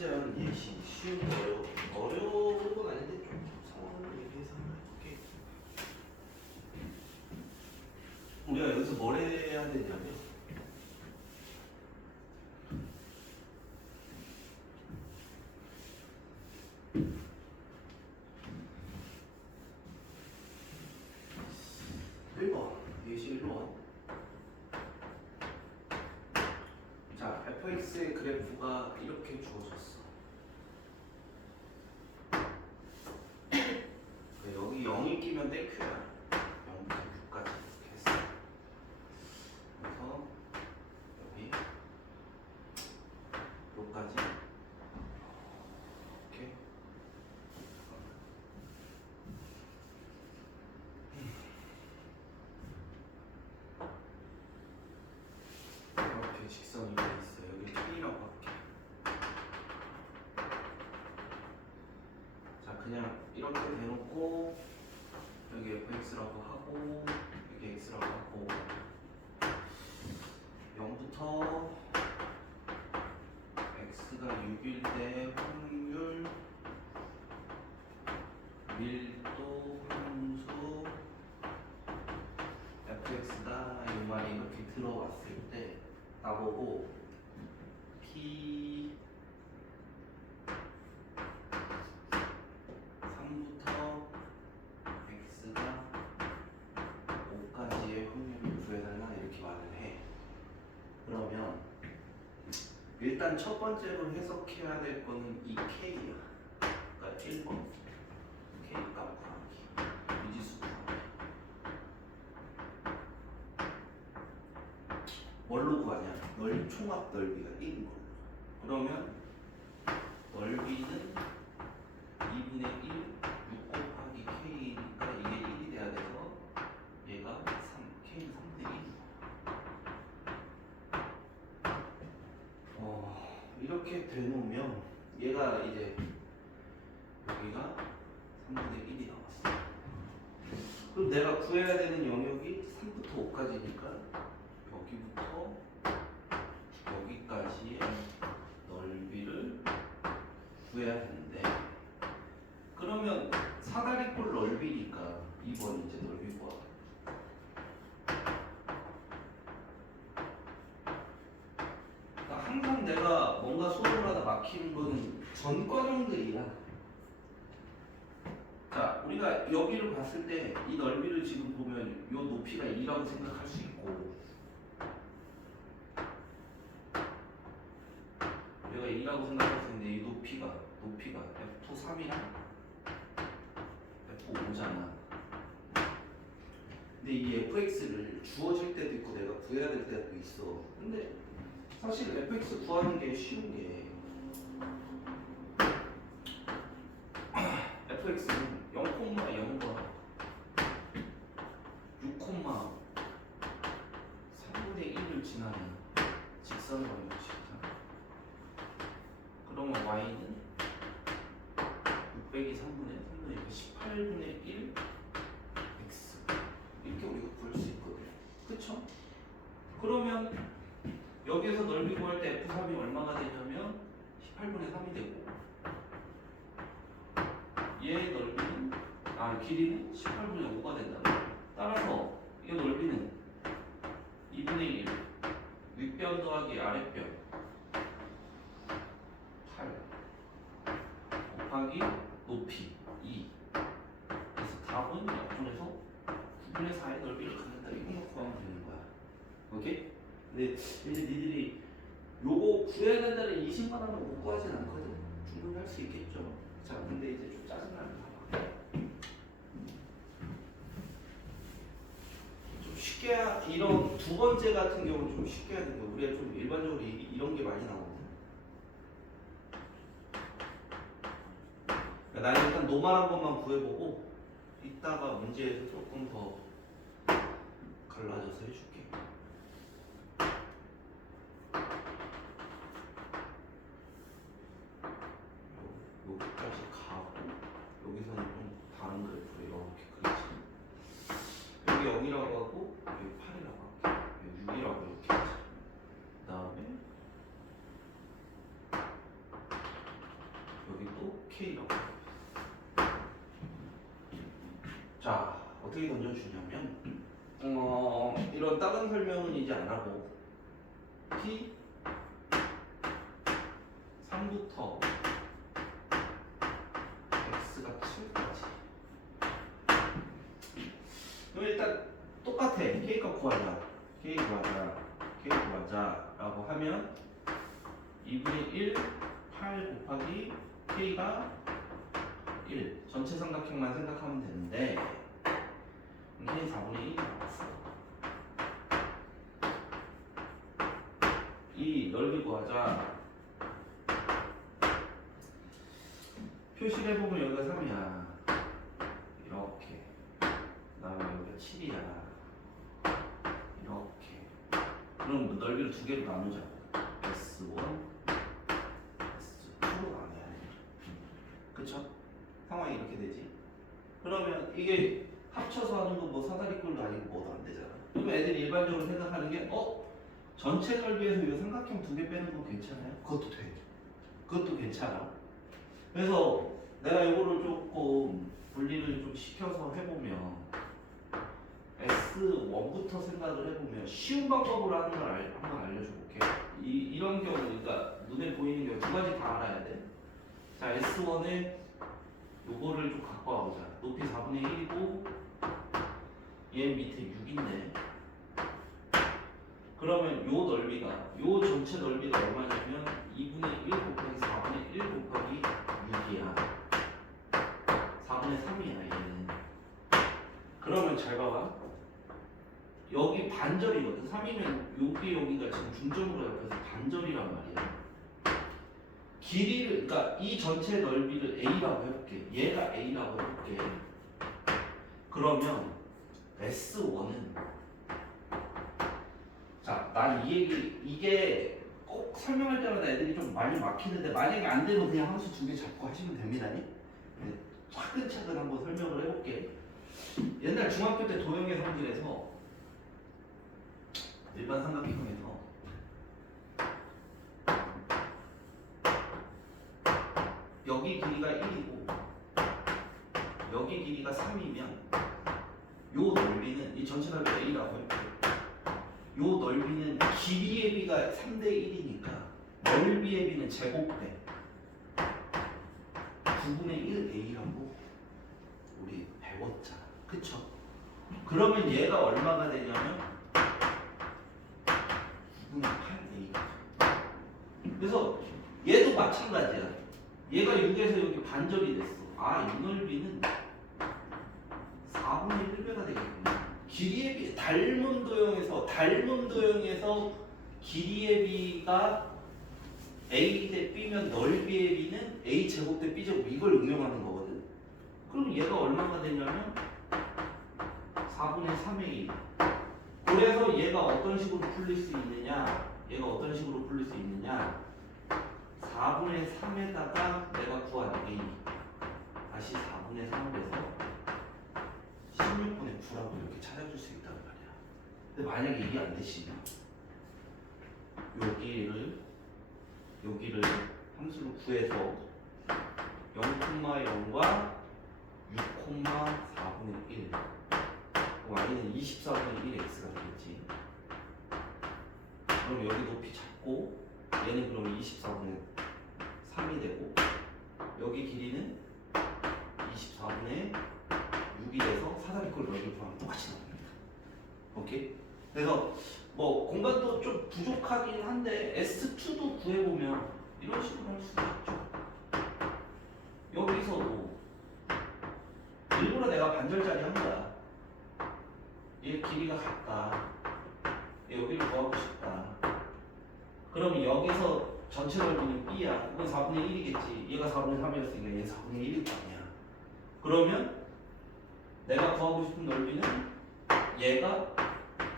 진짜 예시 쉬운 거예요. 어려운 건 아닌데 좀 상황을 얘기해서 한번 해볼게. 우리가 여기서 뭘 해야 되냐면 예시 1번. 자, fx의 그래프가 이렇게 주어졌어. 여기 0이 끼면 땡큐야. 0부터 6까지 이렇게 했어. 그래서 여기 여기까지 이렇게 이렇게 직선이 돼 있어. 여기 K라고 할게. 자, 그냥 이렇게 대놓고 여기 fx라고 하고 여기 x라고 하고 0부터 x가 6일 때 확률 밀도 함수 fx다 이 말이 이렇게 들어왔을 때 나보고 p 3부터 x가 5까지의 확률을 구해달라 이렇게 말을 해. 그러면 일단 첫 번째로 해석해야 될 거는 이 k야. 그러니까 1번 k 값 구하기, 미지수 구하기. 뭘로 구하냐? 총합 넓이가 1인 걸로. 그러면 넓이는 2분의 1, 6 곱하기 k니까 이게 1이 돼야 돼서 얘가 3, k는 3분의 1. 이렇게 되놓으면 얘가 이제 여기가 3분의 1이 나왔어. 그럼 내가 구해야 되는 영역이 3부터 5까지니까 여기부터 여기까지의 넓이를 구해야 되는데, 그러면 사다리꼴 넓이니까 2번 이제 넓이 구하. 그러니까 항상 내가 뭔가 수업을 하다 막히는 거는 전 과정들이야. 자, 우리가 여기를 봤을 때 이 넓이를 지금 보면 이 높이가 2라고 생각할 수 있고, 얘가 2라고 생각할 수 있는데 이 높이가 F3이랑 F5잖아. 근데 이 fx를 주어질 때도 있고 내가 구해야 될 때도 있어. 근데 사실 fx 구하는 게 쉬운 게 fx는 0,0과 6,3분의 1을 지나는 직선을 방정식이잖아. 그러면 y는 6 빼기 3분의 18분의 1 x 이렇게 우리가 구할 수 있거든. 그쵸? 그러면 여기에서 넓이 구할 때 f3이 얼마가 되냐면 18분의 3이 되고, 얘의 넓이는 길이는 18분의 5가 된다. 따라서 이 넓이는 2분의 1 윗변 더하기 아랫변 8 곱하기 높이 2. 그래서 답은 약분해서 9분의 4의 넓이를 갖는다. 이것만 구하면 되는 거야. 오케이? 근데 이제 니들이 요거 구해야 된다는 이식만 하면 못 구하진 않거든. 충분히 할 수 있겠죠. 자, 근데 이제 좀 짜증나는 거 봐봐. 좀 쉽게 이런 두 번째 같은 경우는 좀 쉽게 해야 되는데 우리가 좀 일반적으로 이런 게 많이 나오거든. 그러니까 나는 일단 노말 한 번만 구해보고 이따가 문제에서 조금 더 갈라져서 해줄게. 여기까지 가고 여기서는 좀 다른 그래프를 이렇게 그리지. 여기 0이라고 하고 여기 8이라고 할게. 여기 6이라고 이렇게 하자. 그 다음에 K라고. 자, 어떻게 던져주냐면 이런 다른 설명은 이제 안 하고 P 3부터 X가 7까지. 그럼 일단 똑같아. K값 구하자. K 구하자 라고 하면 2분의 1 8 곱하기 K가 1 전체 삼각형만 생각하면 되는데 K 4분의 1이 나왔어. 이 넓이 구하자. 표시를 해보면 여기가 3이야. 이렇게. 그다음에 여기가 7이야. 이렇게. 그럼 넓이를 두 개로 나누자고. S1, S2로 나눠야 돼. 그쵸? 상황이 이렇게 되지. 그러면 이게 합쳐서 하는 건 뭐 사다리꼴도 아니고 뭐도 안 되잖아. 그러면 애들이 일반적으로 생각하는 게 전체 넓이에서 이 삼각형 두 개 빼는 건 괜찮아요? 그것도 돼. 그것도 괜찮아. 그래서 내가 이거를 조금 분리를 좀 시켜서 해보면 S1부터 생각을 해보면 쉬운 방법으로 하는 걸 한번 알려줘 볼게. 이런 경우, 그러니까 눈에 보이는 경우 두 가지 다 알아야 돼. 자, S1에 요거를 좀 갖고 와보자. 높이 4분의 1이고 얘 밑에 6인데 그러면 요 넓이가, 요 전체 넓이가 얼마냐면 2분의 1 곱하기 4분의 1 곱하기 6이야. 4분의 3이야 얘는. 그러면 잘 봐봐. 여기 반절이거든. 3이면 여기가 지금 중점으로 옆에서 반절이란 말이야. 길이를, 그러니까 이 전체 넓이를 A라고 해볼게. 얘가 A라고 해볼게. 그러면 S1은 자, 난 이 얘기, 이게 꼭 설명할 때마다 애들이 좀 많이 막히는데 만약에 안 되면 그냥 함수 두 개 잡고 하시면 됩니다. 차근차근 한번 설명을 해볼게. 옛날 중학교 때 도형의 성질에서 일반 삼각형에서 여기 길이가 1이고 여기 길이가 3이면 요 넓이는 이 전체 넓이 A라고 할게. 요 넓이는 길이의 비가 3대 1이니까 넓이의 비는 제곱배 9분의 1 A라고 우리 배웠잖아. 그쵸? 그러면 얘가 얼마가 되냐면 9분의 8 A가. 그래서 얘도 마찬가지야. 얘가 6에서 여기 반절이 됐어. 이 넓이는 4분의 1배가 되겠구나. 길이의 비, 닮은 도형에서 길이의 비가 A 대 B면 넓이의 비는 A 제곱 대 B 제곱, 이걸 응용하는 거거든. 그럼 얘가 얼마가 되냐면 4분의 3의 1. 그래서 얘가 어떤 식으로 풀릴 수 있느냐? 4분의 3에다가 내가 구한 A 다시 4분의 3을 해서 16분의 9라고 이렇게 찾아줄 수 있단 말이야. 근데 만약에 이게 안 되시면 여기를 함수로 구해서 0,0과 6,4분의 1 y는 24분의 1 x가 되겠지. 그럼 여기 높이 잡고 얘는 그럼 24분의 3이 되고 여기 길이는 24분의 6이 돼서 사다리꼴 넓이를 구하면 똑같이 나옵니다. 오케이? 그래서 뭐 공간도 좀 부족하긴 한데 S2도 구해보면 이런 식으로 할 수 있죠. 여기서도 일부러 내가 반절짜리 한 거야. 얘 길이가 같다. 얘 여기를 구하고 싶다. 그러면 여기서 전체 넓이는 B야. 이건 4분의 1이겠지. 얘가 4분의 3이었으니까 얘는 4분의 1일 거 아니야. 그러면 내가 구하고 싶은 넓이는 얘가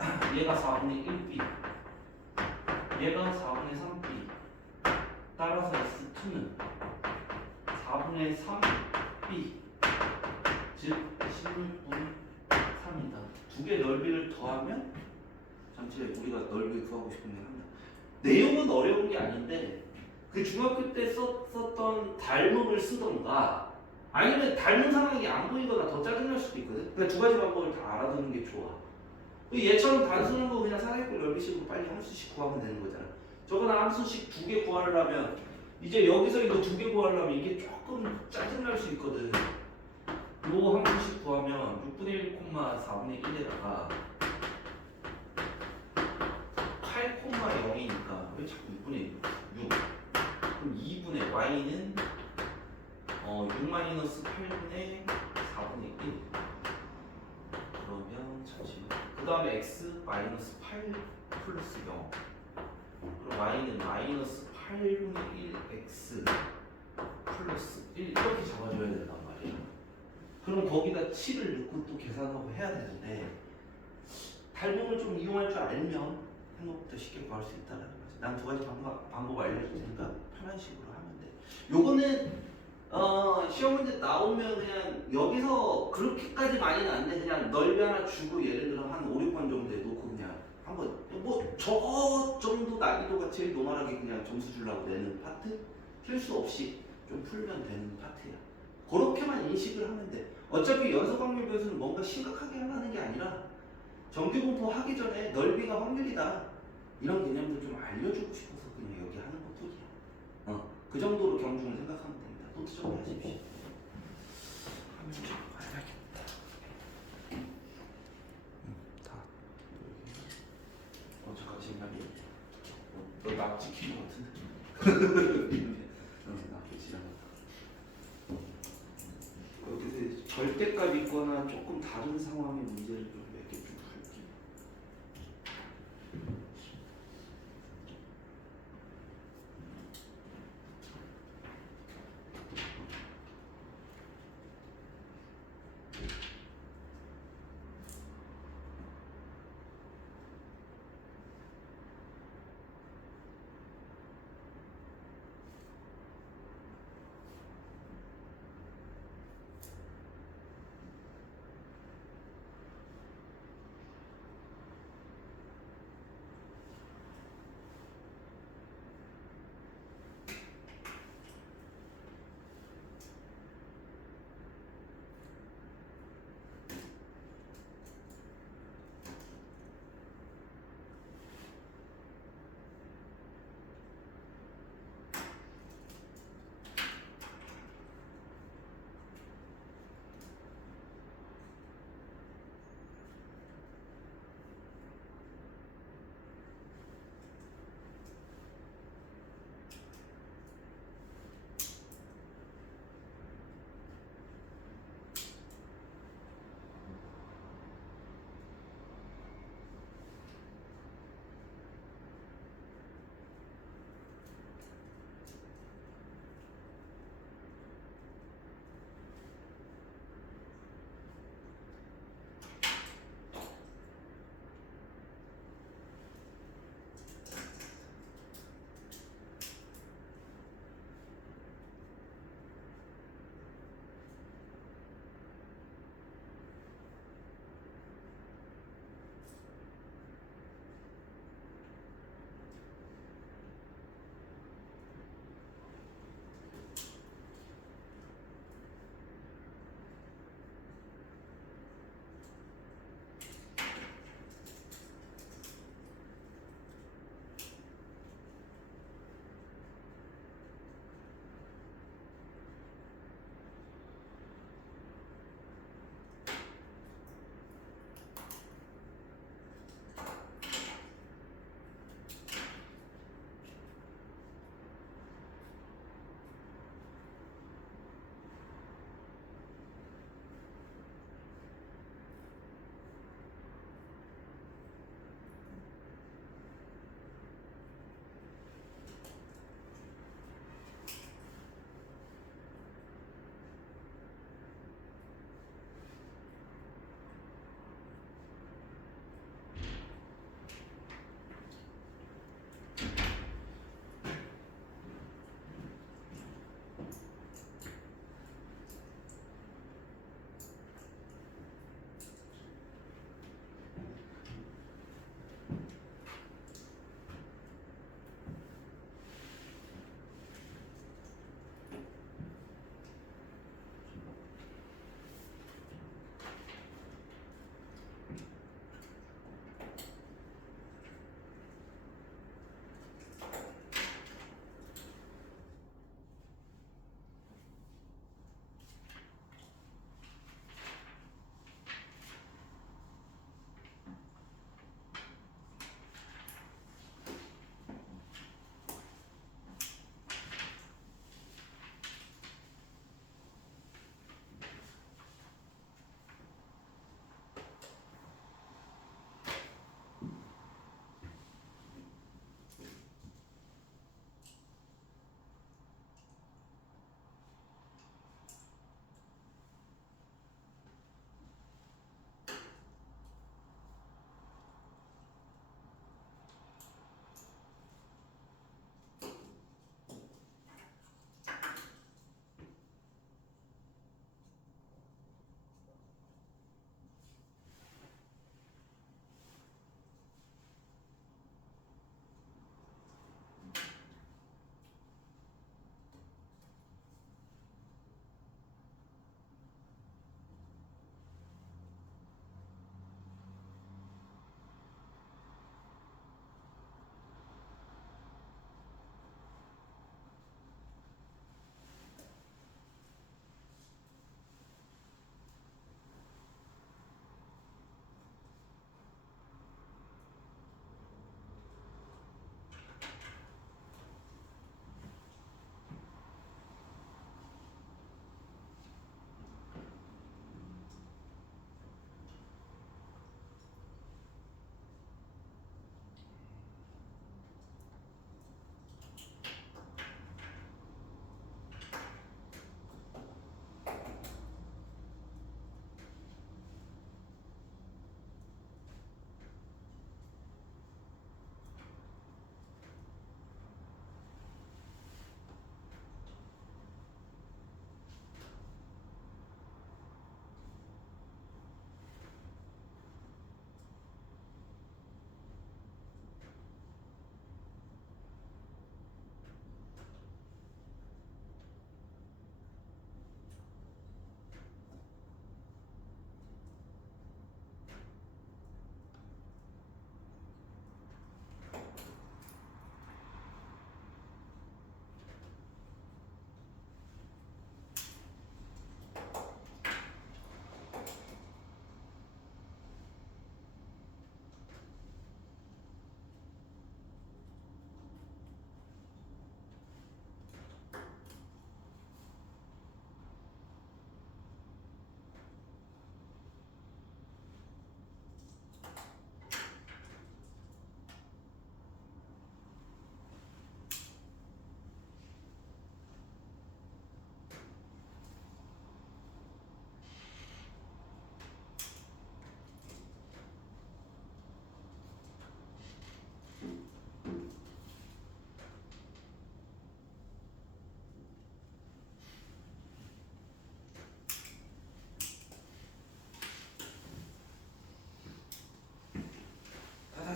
4분의 1B, 얘가 4분의 3B. 따라서 S2는 4분의 3B, 즉 16분의 3이다. 두 개 넓이를 더하면 전체 우리가 넓이 구하고 싶은 게 합니다. 내용은 어려운 게 아닌데 그 중학교 때 썼던 닮음을 쓰던가 아니면 닮은 상황이 안 보이거나 더 짜증날 수도 있거든. 그러니까 두 가지 방법을 다 알아두는 게 좋아. 얘처럼 단순한 거 그냥 사대꼴 넓이식으로 빨리 함수씩 구하면 되는 거잖아. 저거나 함수식 2개 구하려면 이제 여기서 이거 2개 구하려면 이게 조금 짜증날 수 있거든. 요 함수식 구하면 6분의 1, 4분의 1에다가 8, 0이니까 왜 자꾸 6분의 1? 6. 그럼 2분의 y는 6-8분의 4분의 1. 그러면 잠시만. 그 다음에 x 마이너스 8 플러스 0. 그럼 y는 마이너스 8분의 1 x 플러스 1 이렇게 잡아줘야 된단 말이야. 그럼 거기다 7을 넣고 또 계산하고 해야 되는데 닮음을 좀 이용할 줄 알면 생각보다 쉽게 구할 수 있다는 거지. 난 두 가지 방법 알려줄 테니까 편한 식으로 하면 돼. 요거는 시험 문제 나오면 그냥 여기서 그렇게까지 많이는 안 돼. 그냥 넓이 하나 주고 예를 들어 한 5, 6번 정도 해놓고 그냥 한번 뭐 저 정도 난이도가 제일 노멀하게 그냥 점수 주려고 내는 파트? 실수 없이 좀 풀면 되는 파트야. 그렇게만 인식을 하면 돼. 어차피 연속 확률 변수는 뭔가 심각하게 하는 게 아니라 정규 공포 하기 전에 넓이가 확률이다. 이런 개념들 좀 알려주고 싶어서 그냥 여기 하는 것뿐이야. 그 정도로 경중을 생각하면 됩니다. 노트 정리하십시오. 화면 좀 봐야겠다. 다. 잠깐 지금 너나 찍힌 것 같은데. 나 지나갔다. 여기서 절대값 있거나 조금 다른 상황의 문제를 좀 몇 개 좀 풀게요.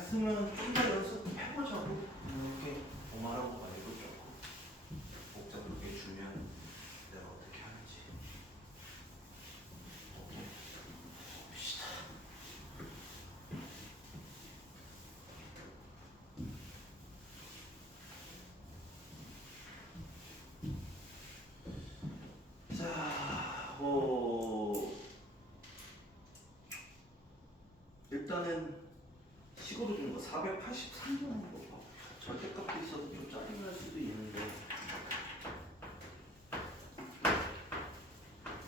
했으면 좀 더 연습해보자고. 이렇게 말하고 말고 조금 복잡하게 주면 내가 어떻게 하는지. 오케이. 봅시다. 자, 일단은 식으로 주는 거 483점 거 절대값도 있어서 좀 짜증날 수도 있는데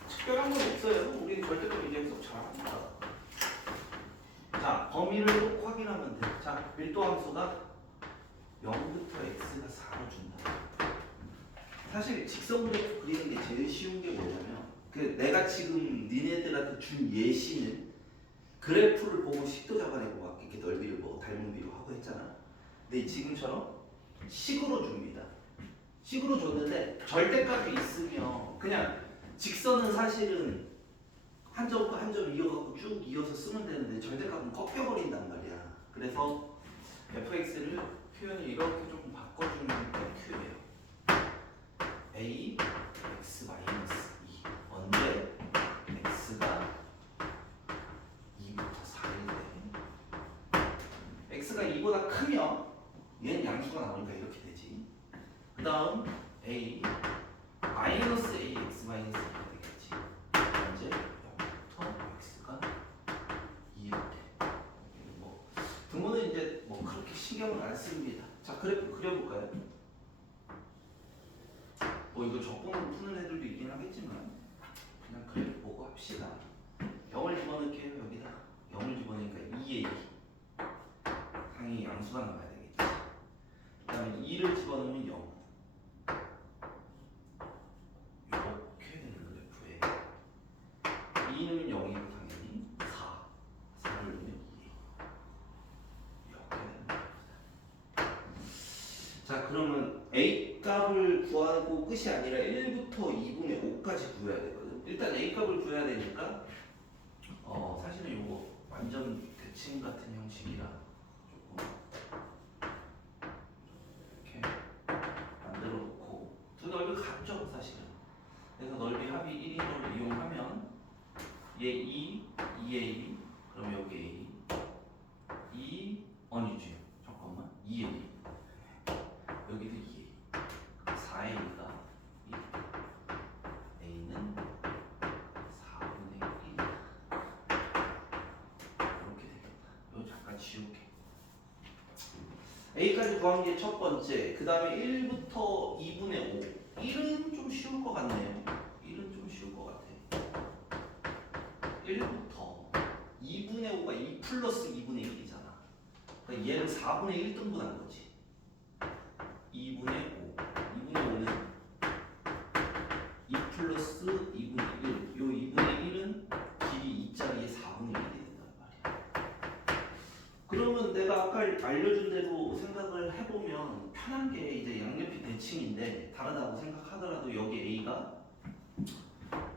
특별한 건 없어요. 우리 절대값 이제 해석 잘합니다. 자, 범위를 꼭 확인하면 돼. 자, 밀도함수가 0부터 x가 4로 준다. 사실 직선 그래프 그리는 게 제일 쉬운 게 뭐냐면 내가 지금 니네들한테 준 예시는 그래프를 보고 식도 잡아내고 막 이렇게 넓이를 뭐 닮은 비로 하고 했잖아. 근데 지금처럼 식으로 줍니다. 식으로 줬는데 절대값이 있으면 그냥 직선은 사실은 한 점과 한 점 이어갖고 쭉 이어서 쓰면 되는데 절대값은 꺾여버린단 말이야. 그래서 fx를 표현을 이렇게 조금 바꿔주는 게 q예요. a x 마이너스 2 언제 x가 2부터 4일 때 x가 2보다 크면 얘는 양수가 나오니까 이렇게 되지. 그 다음 a 마이너스 ax 마이너스 2가 되겠지. 언제 0부터 x가 2일 때. 뭐 등호는 이제 뭐 그렇게 신경을 안 씁니다. 자, 그래프 그려볼까요? 뭐 이거 적분으로 푸는 애들도 있긴 하겠지만 그냥 그래프 보고 합시다. 0을 집어넣을게요. 여기다 0을 집어넣으니까 2에 2 당연히 양수가 나와야 되겠지. 그 다음에 2를 집어넣으면 0 이렇게 되는 그래프에 2 넣으면 0이고 당연히 4를 넣으면 2 이렇게 되는 그래프다. 자, 그러면 A 값을 구하고 끝이 아니라 1부터 2분의 5까지 구해야 되거든. 일단 A 값을 구해야 되니까 사실은 이거 완전 대칭 같은 형식이라 조금 이렇게 만들어 놓고 두 넓이 같죠 사실은. 그래서 넓이 합이 1인 걸 이용하면 얘 2, 2에 2 그럼 여기 A 2 아니지 잠깐만 2에 2 여기도 2에 2 4A가 A는 4분의 1이다. 이렇게 되겠다. 이거 잠깐 지울게. A까지 구한 게 첫 번째. 그 다음에 1부터 2분의 5. 1은 좀 쉬울 것 같네요. 1은 좀 쉬울 것 같아. 1부터 2분의 5가 2 플러스 2분의 1이잖아. 그러니까 얘는 4분의 1등분한 거지. 2분의 5. 2분의 5는 2 플러스 2분의 1. 요 2분의 1은 길이 2짜리에 4분의 1이 된단 말이야. 그러면 내가 아까 알려준 대로 생각을 해보면 편한 게 이제 양옆이 대칭인데 다르다고 생각하더라도 여기 A가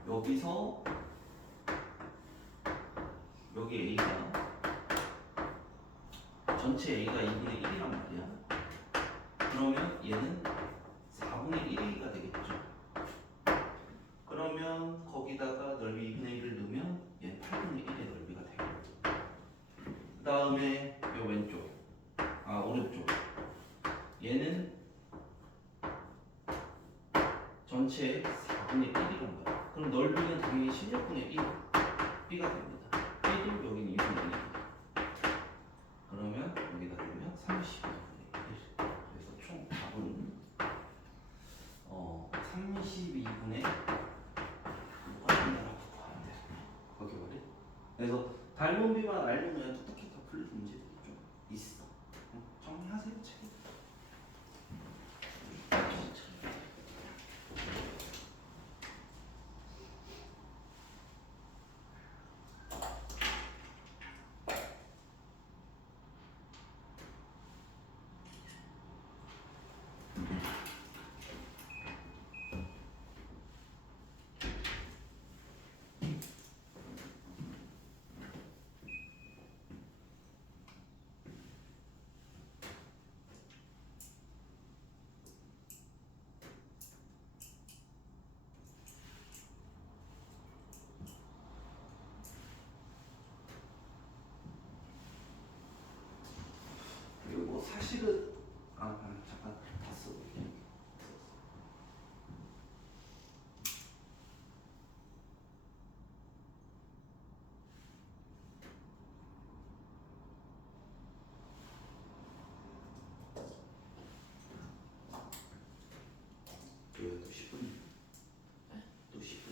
여기서 여기 A가 전체 A가 2분의 1이란 말이야. 그러면 얘는 4분의 1가 되겠죠. 그러면 거기다가 넓이 2분의 1을 넣으면 얘는 8분의 1의 넓이가 되고 그 다음에 요 왼쪽 오른쪽 얘는 전체 4분의 1이란 거야. 그럼 넓이는 당연히 16분의 1 B가 됩니다. B도 여기는 2분의 1 그러면 여기다 넣으면 32분의 1 그래서 총 답은 32분의 거기 말이. 그래서 닮은 비만 알면 그냥 톡톡히 다 풀릴 문제들이 좀 있어. 정리하세요 책. 사실은 잠깐 다 쓰고 또 10분 또 10분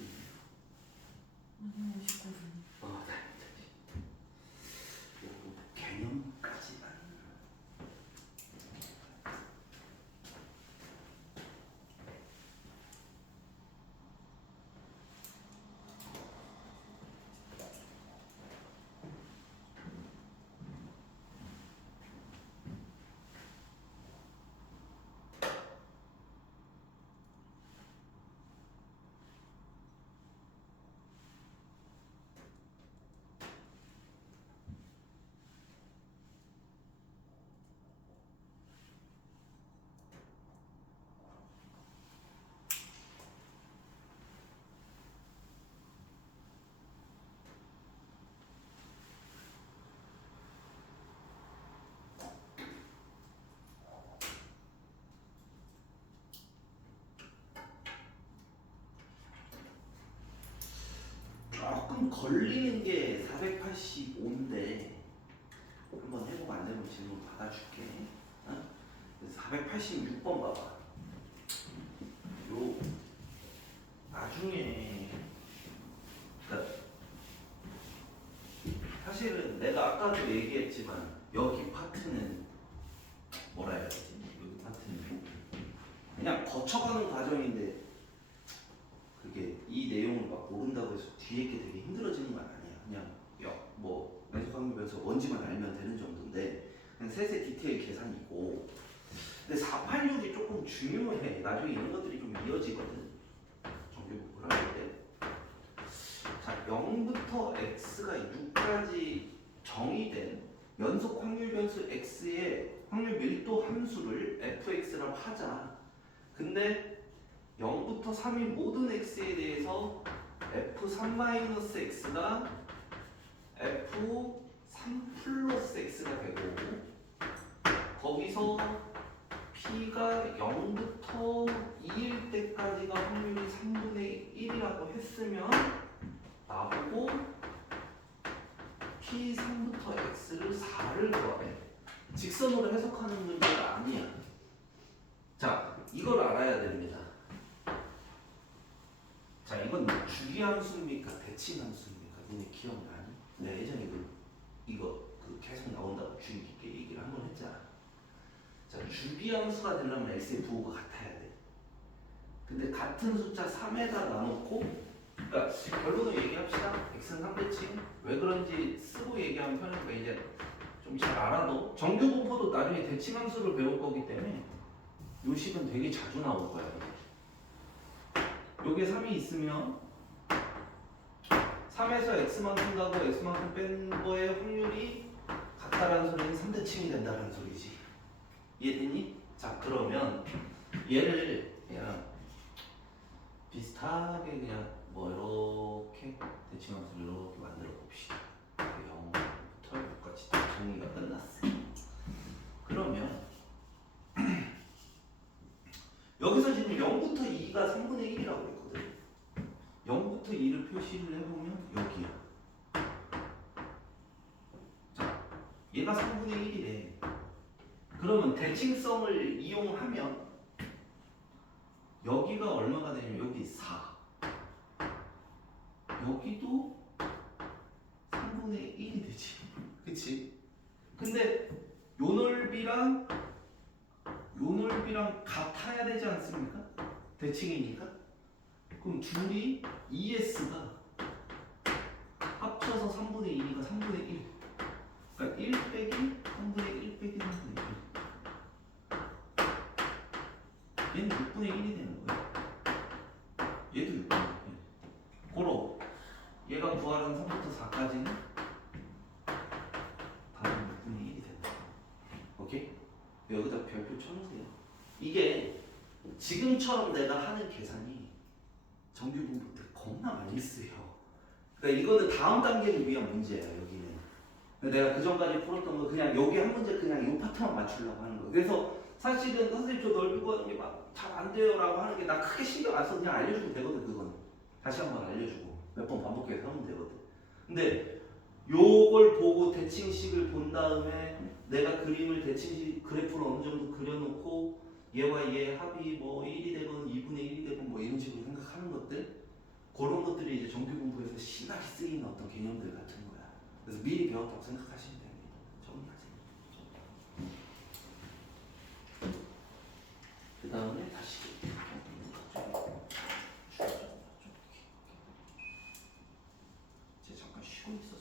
아니요 59분. 개념까지만 조금 걸리는 게 485인데 한번 해보고 안 되면 질문 받아줄게. 어? 486번 봐봐. 요 나중에 그러니까 사실은 내가 아까도 얘기했지만 여기 파트는 뭐라 해야 되지? 여기 파트는 그냥 거쳐가는 과정인데 그게 이 내용을 막 모른다고 해서 뒤에 게 되게 힘들어지는 건 아니야. 그냥 뭐 연속학습에서 원지만 알면 되는 정도인데 그냥 세세 디테일 계산이고. 근데 486이 조금 중요해. 나중에 이런 것들이 좀 이어지거든. 정규국을 할 때. 자, 0부터 x가 6까지 정의된 연속 확률 변수 x의 확률 밀도 함수를 fx라고 하자. 근데 0부터 3인 모든 x에 대해서 f3-x가 f3 플러스 x가 되고 거기서 p가 0부터 2일 때까지가 확률이 3분의 1이라고 했으면 나보고 p 3부터 x를 4를 구하래. 직선으로 해석하는 문제가 아니야. 자, 이걸 알아야 됩니다. 자, 이건 주기함수입니까? 대칭함수입니까? 너네 기억나니? 내가 예전에 이거 계속 나온다고 주의 깊게 얘기를 한 번 했잖아. 자, 주기함수가 되려면 x의 부호가 같아야 돼. 근데 같은 숫자 3에다 나놓고, 그러니까 결론을 얘기합시다. x는 3대칭. 왜 그런지 쓰고 얘기하면 편하니까 이제 좀 잘 알아도 정규 분포도 나중에 대칭함수를 배울 거기 때문에 요 식은 되게 자주 나올 거야. 여기에 3이 있으면 3에서 x만큼 가고 x만큼 뺀 거의 확률이 같다라는 소리는 3대칭이 된다는 소리지. 이해됐니? 자, 그러면 얘를 그냥 비슷하게 그냥 뭐 이렇게 대칭함수를 이렇게 만들어 봅시다. 0부터 6까지 다 정리가 끝났어. 그러면 여기서 지금 0부터 2가 3분의 1이라고 했거든. 0부터 2를 표시를 해보면 여기야. 자, 얘가 3분의 1이래. 그러면 대칭성을 이용하면 여기가 얼마가 되냐면 여기 4. 여기도 3분의 1이 되지. 그치? 근데 요 넓이랑 같아야 되지 않습니까? 대칭이니까. 그럼 둘이 ES가 합쳐서 3분의 2니까 3분의 1. 그러니까 1 빼기 3분의 1 빼기 3분의 1. 얘는 6분의 1이 되는 거야. 얘도 6분의 1. 고로 얘가 구하는 3부터 4까지는 다 6분의 1이 된다. 오케이? 여기다 별표 쳐놓으세요. 이게 지금처럼 내가 하는 계산이 정규 분포 때 겁나 많이 쓰여. 그러니까 이거는 다음 단계를 위한 문제야. 여기는 내가 그 전까지 풀었던 거 그냥 여기 한 문제 그냥 이 파트만 맞추려고 하는 거예요. 그래서 사실은 선생님 저 넓이고 하는 게 막 잘 안 돼요라고 하는 게 나 크게 신경 안 써. 그냥 알려주면 되거든. 그건 다시 한번 알려주고 몇 번 반복해서 하면 되거든. 근데 요걸 보고 대칭식을 본 다음에 내가 그림을 대칭식 그래프를 어느 정도 그려놓고 얘와 얘 합이 뭐 1이 되건 2분의 1이 되건 뭐 이런 식으로 생각하는 것들, 그런 것들이 이제 정규 공부에서 심하게 쓰이는 어떤 개념들 같은 거야. 그래서 미리 배웠다고 생각하시면 됩니다. 정리하세요. 그 다음에 다시 제가 잠깐 쉬고 있어서.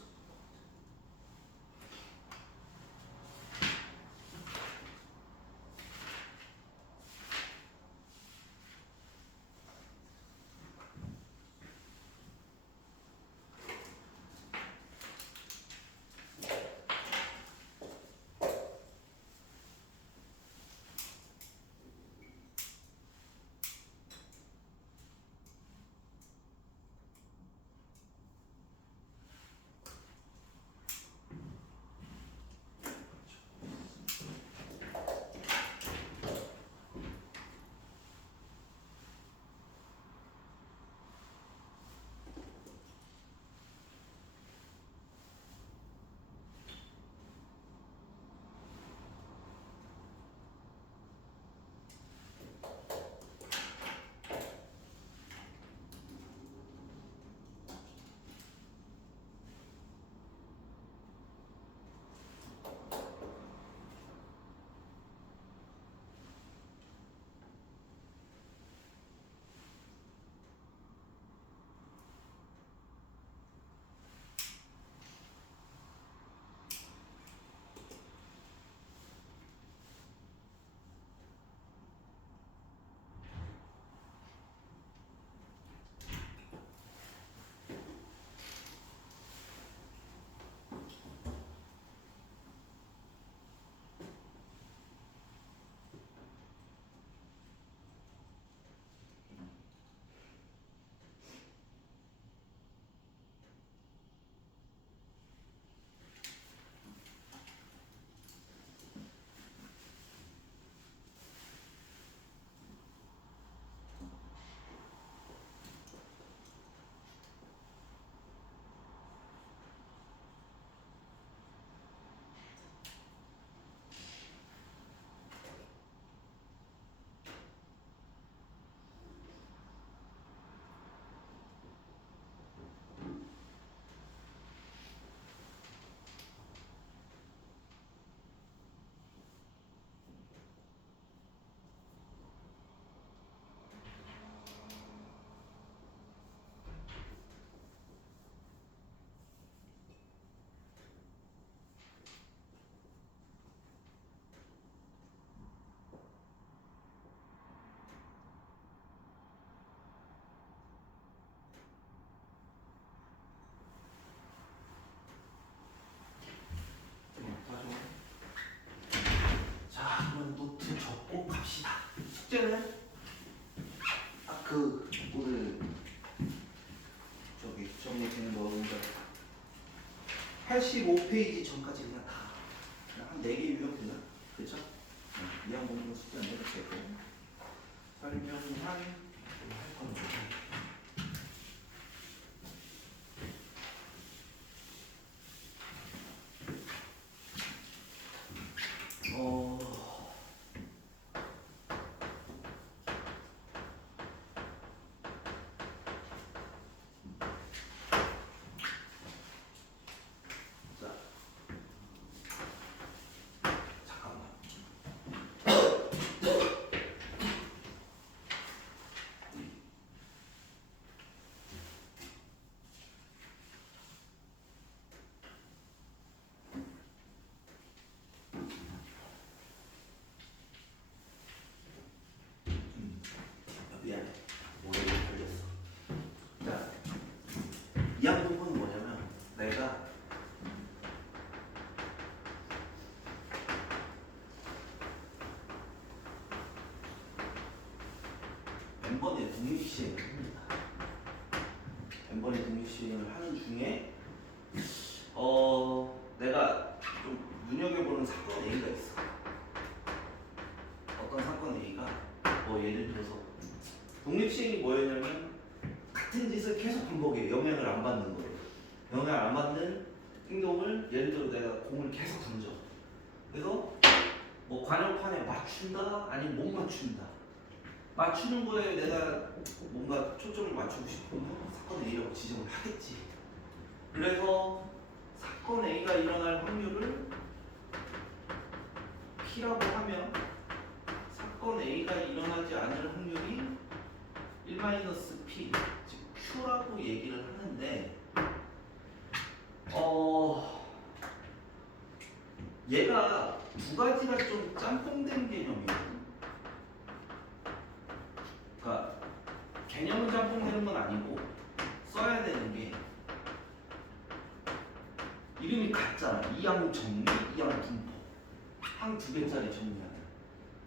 자, 그럼 노트 적고 갑시다. 숙제는 그 오늘 저기 정리되는 거 먼저 85페이지 전까지 그냥 다 그냥 한 4개 유형 되나? 그렇죠? 이양 공부 숙제 안 해도 되고 설명한 할 거는 자, 잠깐만. 미안해. 오해를 걸렸어. 자, 이양 부분은 뭐냐면 내가 N번의 독립시행을 합니다. N번의 독립시행을 하는 중에 내가 좀 눈여겨보는 사건 A가 있어. 어떤 사건 A가 뭐 예를 들어서 독립시행이 뭐였냐면 같은 짓을 계속 반복해. 영향을 안 받는 거예요. 영향을 안 받는 행동을 예를 들어 내가 공을 계속 던져. 그래서 뭐 관역판에 맞춘다 아니면 못 맞춘다. 맞추는 거에 내가 뭔가 초점을 맞추고 싶으면 사건 A라고 지정을 하겠지. 그래서 사건 A가 일어날 확률을 P라고 하면 사건 A가 일어나지 않을 확률이 1-P, 즉 Q라고 얘기를 하는데 얘가 두 가지가 좀 짬뽕된 개념이거든. 그러니까 개념은 짬뽕되는 건 아니고 써야 되는 게 이름이 같잖아. 이항 정리, 이항 분포. 항 두 개짜리 정리하는.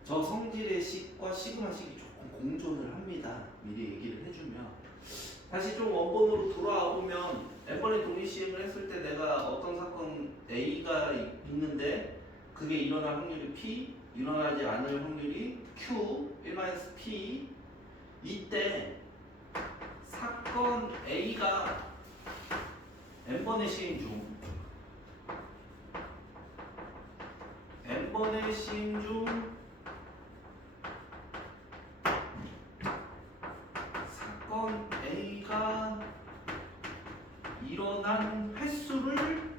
저 성질의 식과 시그마 식이 조금 공존을 합니다. 미리 얘기를 해주면. 다시 좀 원본으로 돌아와 보면 N번에 독립시행을 했을 때 내가 어떤 사건 A가 있는데 그게 일어날 확률이 P, 일어나지 않을 확률이 Q, 1-P. 이때 사건 A가 N번의 시행 중 N번의 시행 중 사건 A가 일어난 횟수를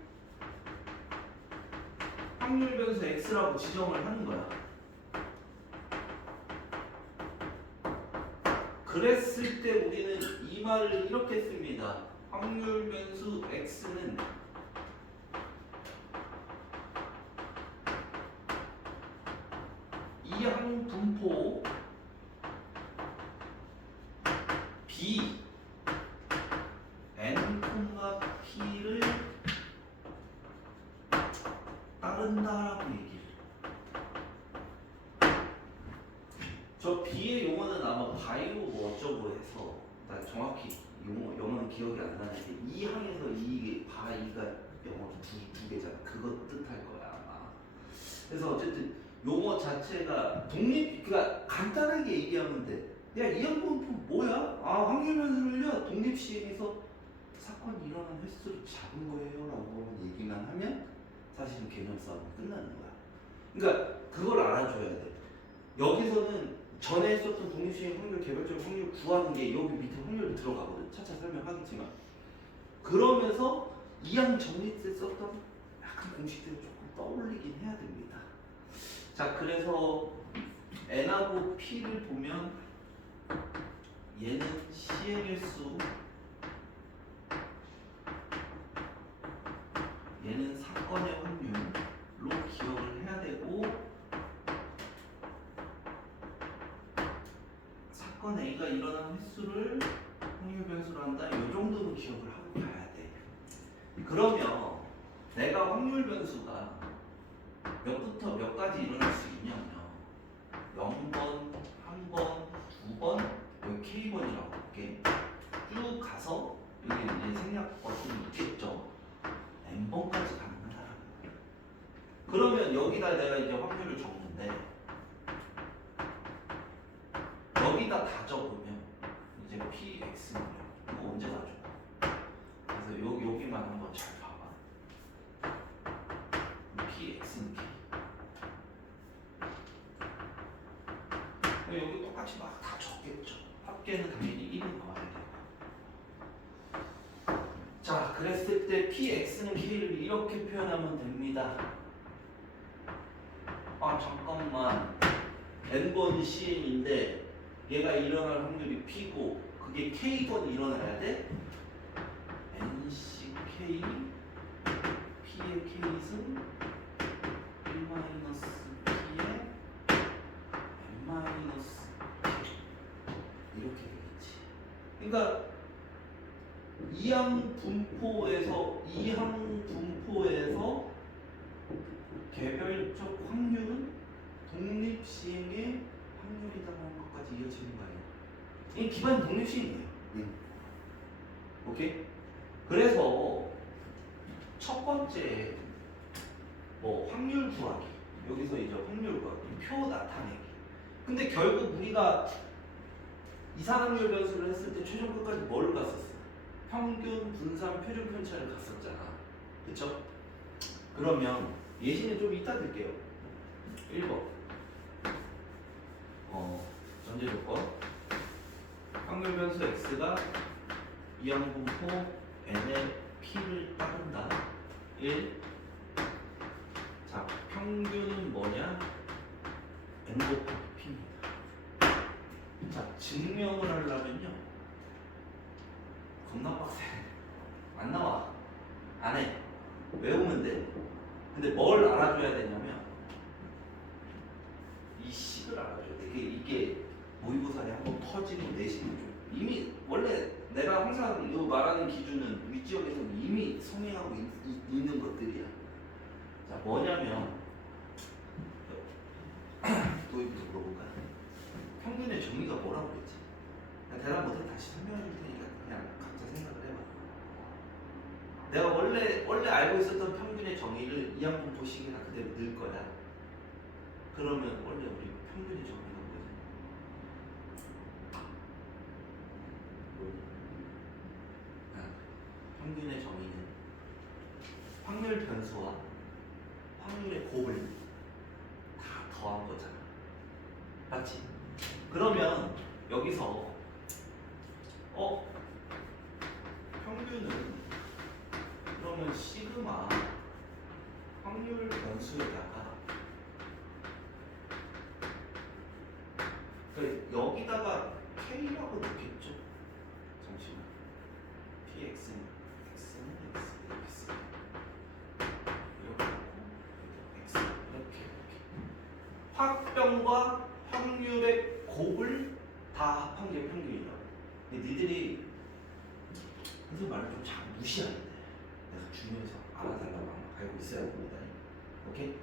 확률 변수 X라고 지정을 하는 거야. 그랬을 때 우리는 이 말을 이렇게 씁니다. 확률 변수 X는 이항 분포 B N, P를 따른다라고 얘기를. 저 B의 용어는 아마 바이오 뭐 어쩌고 해서 나 정확히 영어는 기억이 안 나는데 이 항에서 이 바이가 영어로 두 개잖아. 그거 뜻할 거야 아마. 그래서 어쨌든 용어 자체가 그러니까 간단하게 얘기하면 돼. 야, 이항 분포 뭐야? 아, 확률 변수를요 독립시행에서 사건이 일어난 횟수를 잡은 거예요 라고 얘기만 하면 사실은 개념 싸움은 끝나는 거야. 그러니까 그걸 알아줘야 돼. 여기서는 전에 썼던 독립시행 확률, 개별적 확률 구하는 게 여기 밑에 확률로 들어가거든. 차차 설명하겠지만. 그러면서 이항 정리 때 썼던 약간 공식들을 조금 떠올리긴 해야 됩니다. 자, 그래서 N하고 P를 보면 얘는 시행의 수, 얘는 사건의 확률로 기억을 해야 되고 사건 A가 일어난 횟수를 확률 변수로 한다. 이 정도는 기억을 하고 가야 돼. 그러면 내가 확률 변수가 몇부터 몇 가지 일어날 수 있냐면 0번, 1번, 2번, 여기 K번이라고 할게. 쭉 가서 여기 이제 생략 버튼이 있겠죠. N번까지 가능하다라는 거예요. 그러면 여기다 내가 이제 확률을 적는데 여기다 다 적으면 이제 PX는 이거 언제 다 적어? 그래서 여기만 한번 잘 봐봐. PX는 K. 여기 똑같이 막 다 적겠죠. 합계는 당연히 1이 나와야 되고. 자, 그랬을 때 PX는 K를 이렇게 표현하면 됩니다. 아, 잠깐만. N번 시행인데 얘가 일어날 확률이 P고 그게 K번이 일어나야 돼? NCK P의 K승 1-P의 N-K 이렇게 되겠지. 그러니까 이항 분포에서 개별적 확률은 독립시행의 확률이다라는 것까지 이어지는 거예요. 이게 기반 독립시행이에요. 오케이? 그래서 첫 번째 뭐 확률 구하기, 여기서 이제 확률 구하기, 표 나타내기. 근데 결국 우리가 이산확률 변수를 했을 때 최종 끝까지 뭘 갔었어? 평균, 분산, 표준 편차를 갔었잖아. 그쵸? 그러면 예시는 좀 이따 드릴게요. 1번 전제 조건 확률 변수 x가 이항분포 n의 p를 따른다. 1. 자, 평균은 뭐냐? n 곱하기 p입니다. 자, 증명을 하려면요 겁나 빡세. 안 나와. 안 해. 외우면 돼. 근데 뭘 알아줘야 되냐면 이 식을 알아줘야 돼. 이게 모의고사에 한번 터지는 내식이죠. 이미 원래 내가 항상 이 말하는 기준은 윗지역에서 이미 성행하고 있는 것들이야. 자, 뭐냐면 도입부터 물어볼까요? 평균의 정의가 뭐라고 그랬지? 대답 못해 다시 설명해 줄 테니까 그냥 각자 생각을 해봐. 내가 원래 알고 있었던 평균의 정의를 이항분포식이나 그대로 넣을 거야. 그러면 원래 우리 평균의 정의가 뭐지? 평균의 정의는 확률 변수와 확률의 곱을 다 더한 거잖아. 맞지? 그러면 여기서 평균은 그러면 시그마 확률 변수에다가 여기다가 K라고 넣겠죠? 잠시만. PX는 X는 X 이렇게 쓰고 이렇게 하고 X 이렇게 확병과 확률의 곱을 다 합한 게 평균이라고. 근데 니들이 선생님 말을 좀 잘 무시하는데 내가 중요해서 알아달라고 알고 있어야 됩니다. 오케이?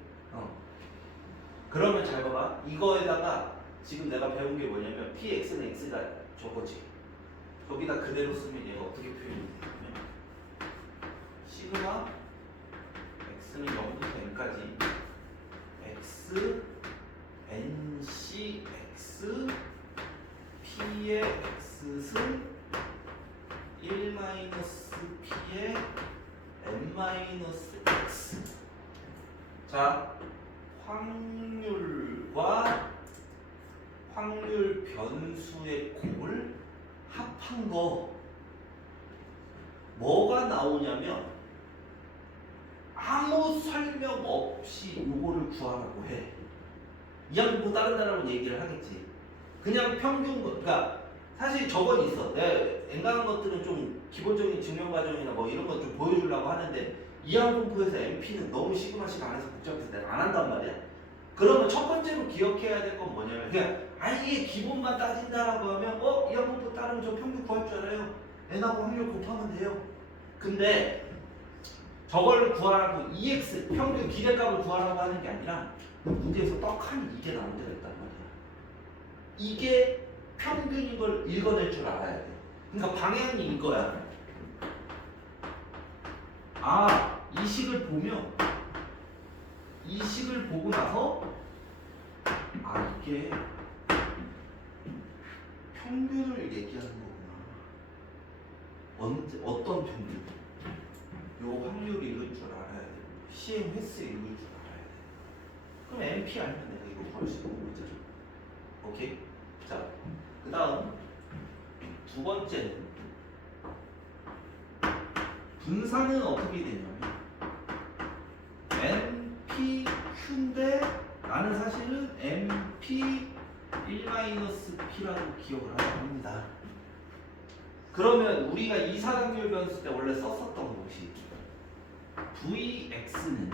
그러면 잘 봐봐. 이거에다가 지금 내가 배운 게 뭐냐면 px는 x가 저거지. 여기다 그대로 쓰면 얘가 어떻게 표현이 되냐면 시그마 x는 0부터 n까지 x nc x p의 x승 1-p의 n-x. 자, 확률과 확률 변수의 곱을 합한 거 뭐가 나오냐면 아무 설명 없이 요거를 구하라고 해. 이항분포 따른다라고 얘기를 하겠지. 그냥 평균, 그러니까 사실 저건 있어. 내가 엔간한 것들은 좀 기본적인 증명 과정이나 뭐 이런 것 좀 보여주려고 하는데 이항분포에서 MP는 너무 시그마식 안에서 복잡해서 내가 안 한단 말이야. 그러면 첫 번째로 기억해야 될 건 뭐냐면 그냥 아예 기본만 따진다라고 하면 이항분포 따르면 저 평균 구할 줄 알아요. n하고 확률 곱하면 돼요. 근데 저걸 구하라고 EX 평균 기대값을 구하라고 하는 게 아니라 문제에서 떡하니 이게 나온 데가 있단 말이야. 이게 평균인 걸 읽어낼 줄 알아야 돼. 그러니까 방향이 이거야. 이 식을 보면 이 식을 보고 나서 이게 평균을 얘기하는 거구나. 어떤 평균? 요 확률이 이럴 줄 알아야 돼. 시행 횟수에 이럴 줄 알아야 돼. 그럼 NP 알면 내가 이거 구할 수 있는 거잖아. 오케이? 자, 그 다음 두 번째는 분산은 어떻게 되냐면 NPQ인데 나는 사실은 MP1-P라고 기억을 하려고 합니다. 그러면 우리가 이사각률 변수 때 원래 썼었던 것이 VX는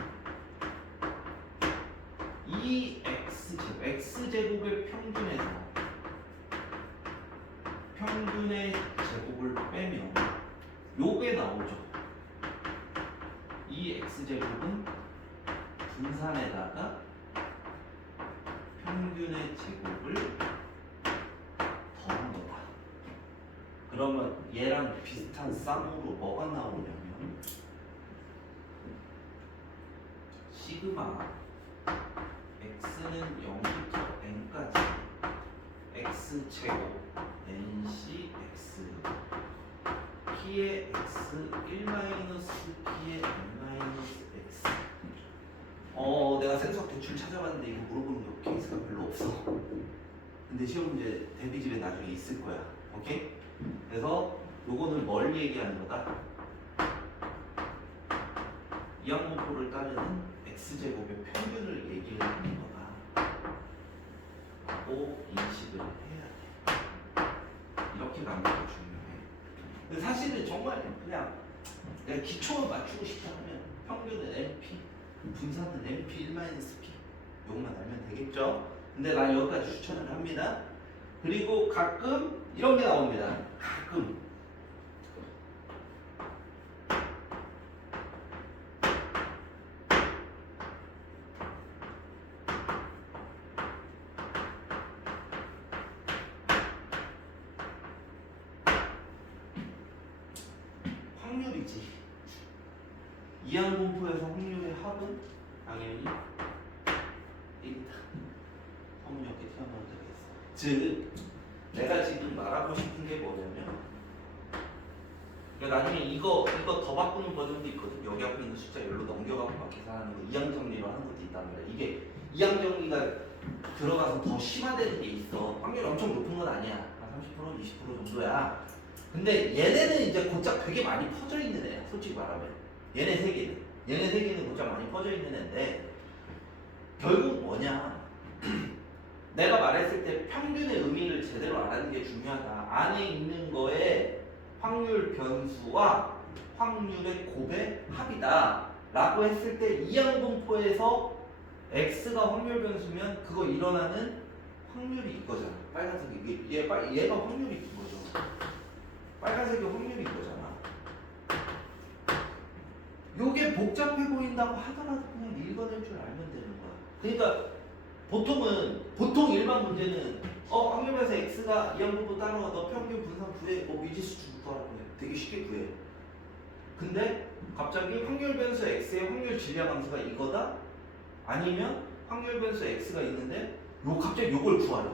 2X제곱, X제곱의 평균에서 평균의 제곱을 빼면 요게 나오죠. 이 X제곱은 분산에다가 평균의 제곱을 더한 거다. 그러면 얘랑 비슷한 쌍으로 뭐가 나오냐면 시그마 x는 0부터 n까지 x 제곱 nc x p의 x 1 마이너스 p의 n 마이너스 x. 내가 생수학 대출 찾아봤는데 이거 물어보는 거 케이스가 별로 없어. 근데 시험 문제 대비집에 나중에 있을 거야. 오케이? 그래서 요거는 뭘 얘기하는 거다? 이항분포를 따르는 x제곱의 평균을 얘기를 하는 거다 라고 인식을 해야 돼. 이렇게 가는 게 중요해. 근데 사실은 정말 그냥 내가 기초만 맞추고 싶다 하면 평균은 NP, 분산은 NP 1-P 요것만 알면 되겠죠? 근데 난 여기까지 추천을 합니다. 그리고 가끔 이런 게 나옵니다. 가끔 확률이지. 이항분포에서 확률의 합은 당연히 1이다. 터무니없게 튀어나오면 되겠어. 즉 내가 지금 말하고 싶은 게 뭐냐면 나중에 이거 더 바꾸는 버전도 있거든. 여기 앞에 있는 숫자 열로 넘겨가고 막 계산하는 거 이항 정리로 하는 것도 있단 말이야. 이게 이항 정리가 들어가서 더 심화되는 게 있어. 확률이 엄청 높은 건 아니야. 한 30%, 20% 정도야. 근데 얘네는 이제 곧장 되게 많이 퍼져 있는 애야. 솔직히 말하면 얘네 세 개는 곧장 많이 퍼져 있는 애인데 결국 뭐냐? 내가 말했을 때 평균의 의미를 제대로 알아는 게 중요하다. 안에 있는 거에 확률 변수와 확률의 곱의 합이다 라고 했을 때 이항분포에서 x가 확률 변수면 그거 일어나는 확률이 이거잖아. 빨간색이 얘가 확률이 이거죠. 빨간색이 확률이 이거잖아. 요게 복잡해 보인다고 하더라도 그냥 읽어낼 줄 알면 되는 거야. 그러니까 보통 일반 문제는 확률에서 x가 이항분포 따라와 너 평균 분산 구해 미지수 주부터 하라고 해. 되게 쉽게 구해. 근데 갑자기 확률 변수 x의 확률 질량 함수가 이거다? 아니면 확률 변수 x가 있는데 갑자기 요걸 구하래.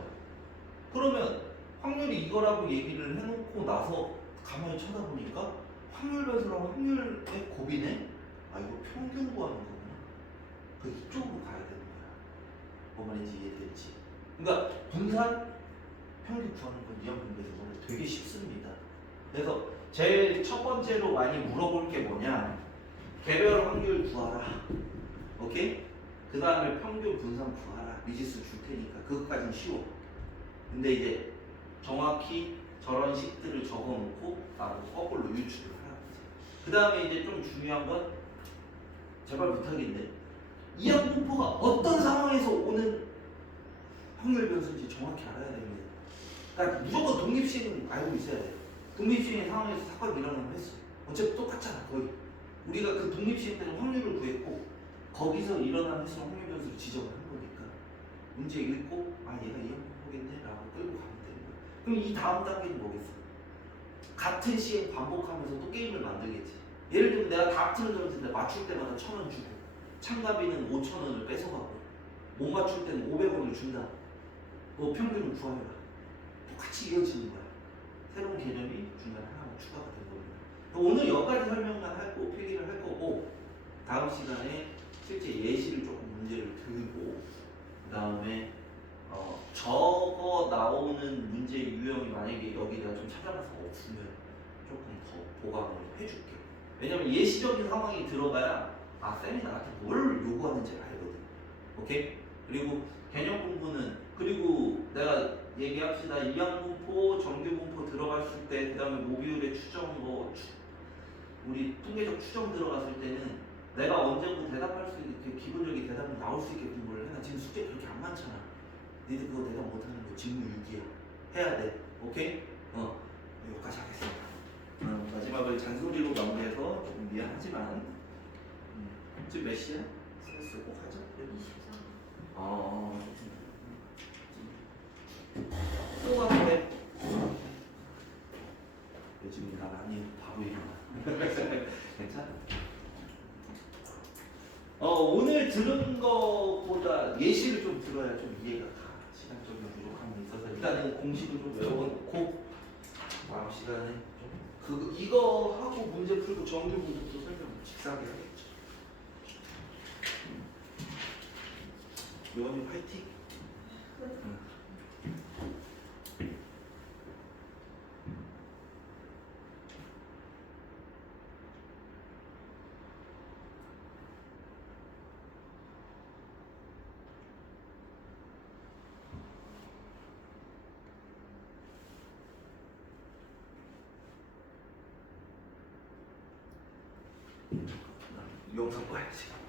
그러면 확률이 이거라고 얘기를 해놓고 나서 가만히 쳐다보니까 확률 변수랑 확률의 곱이네? 이거 평균 구하는 거구나. 이쪽으로 가야 되는 거야. 뭔 말인지 이해되지? 그러니까 분산 평균 구하는 건 이항분포에서 원래 되게 쉽습니다. 그래서 제일 첫 번째로 많이 물어볼 게 뭐냐? 개별 확률 구하라. 오케이? 그 다음에 평균 분산 구하라. 미지수 줄 테니까 그것까지는 쉬워. 근데 이제 정확히 저런 식들을 적어놓고 나도 거꾸로 유출을 하라. 그 다음에 이제 좀 중요한 건 제발 부탁인데 이항분포가 어떤 상황에서 오는 확률 변수인지 정확히 알아야 됩니다. 그러니까 무조건 독립시행은 알고 있어야 돼요. 독립시행 상황에서 사건이 일어나면 했어. 어차피 똑같잖아 거의. 우리가 그 독립시행 때는 확률을 구했고 거기서 일어나는 횟수랑 확률 변수를 지정을 한 거니까 문제 읽고 얘가 이항분포겠네 라고 끌고 가면 되는 거야. 그럼 이 다음 단계는 뭐겠어? 같은 시행 반복하면서 또 게임을 만들겠지. 예를 들면 내가 다 틀어졌는데 맞출 때마다 1,000원 주고 참가비는 5,000원을 뺏어가고 못 맞출 때는 500원을 준다. 평균을 구하여라. 똑같이 이어지는 거야. 새로운 개념이 중간에 하나만 추가가 된 겁니다. 오늘 여기까지 설명만 하고 필기를 할 거고 다음 시간에 실제 예시를 조금 문제를 들고 그 다음에 적어 나오는 문제 유형이 만약에 여기 내가 좀 찾아봐서 없으면 조금 더 보강을 해줄게. 왜냐면 예시적인 상황이 들어가야 쌤이 나한테 뭘 요구하는지 알거든. 오케이? 그리고 개념 공부는 그리고 내가 얘기합시다. 이항분포, 정규분포 들어갔을 때 그 다음에 모비율의 추정 우리 통계적 추정 들어갔을 때는 내가 언제고 대답할 수 있게 기본적인 대답이 나올 수 있게 공부를 해놔. 지금 숙제 그렇게 안 많잖아. 니들 그거 대답 못하는 거 직무 6이야. 해야 돼. 오케이? 여기까지 하겠습니다. 마지막을 잔소리로 마무리해서 조금 미안하지만 지금 몇 시야? 스트레스 꼭 하자. 24. 또 가서 해. 요즘 나 많이 바로 일어나. 괜찮아? 오늘 오늘 들은 것보다 예시를 좀 들어야 좀 이해가 가. 시간적인 부족한 게 있어서 일단은 공식을 좀 외워놓고 다음 시간에 좀 이거 하고 문제 풀고 정규 분석도 설명 직사하게 하겠죠. 요원님 파이팅. 응. 영상 봐야지.